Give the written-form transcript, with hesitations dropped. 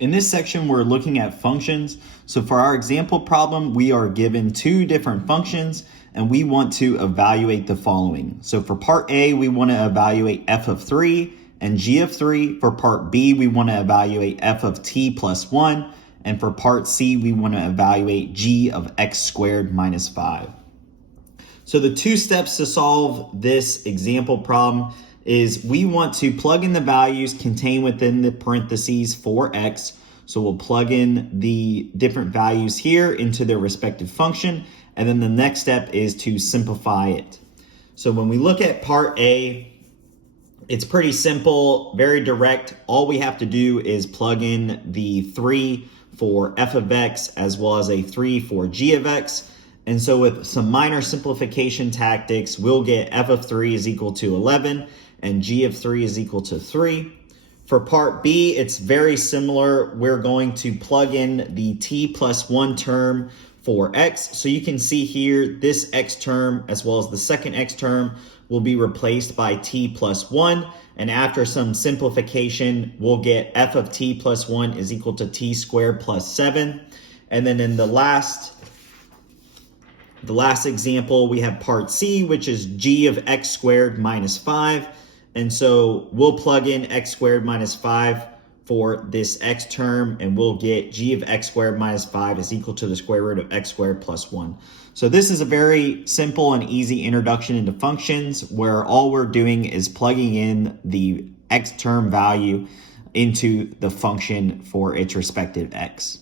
In this section, we're looking at functions. So for our example problem, we are given two different functions and we want to evaluate the following. So for part A, we want to evaluate f of 3 and g of 3. For part B, we want to evaluate f of t plus 1. And for part C, we want to evaluate g of x squared minus 5. So the two steps to solve this example problem is we want to plug in the values contained within the parentheses for x. So we'll plug in the different values here into their respective function. And then the next step is to simplify it. So when we look at part A, it's pretty simple, very direct. All we have to do is plug in the 3 for f of x as well as a 3 for g of x. And so with some minor simplification tactics, we'll get f of 3 is equal to 11 and g of 3 is equal to 3. For part B, it's very similar. We're going to plug in the t plus 1 term for x. So you can see here, this x term as well as the second x term will be replaced by t plus 1. And after some simplification, we'll get f of t plus 1 is equal to t squared plus 7. And then in the last example, we have part C, which is g of x squared minus 5. And so we'll plug in x squared minus 5 for this x term, and we'll get g of x squared minus 5 is equal to the square root of x squared plus 1. So this is a very simple and easy introduction into functions where all we're doing is plugging in the x term value into the function for its respective x.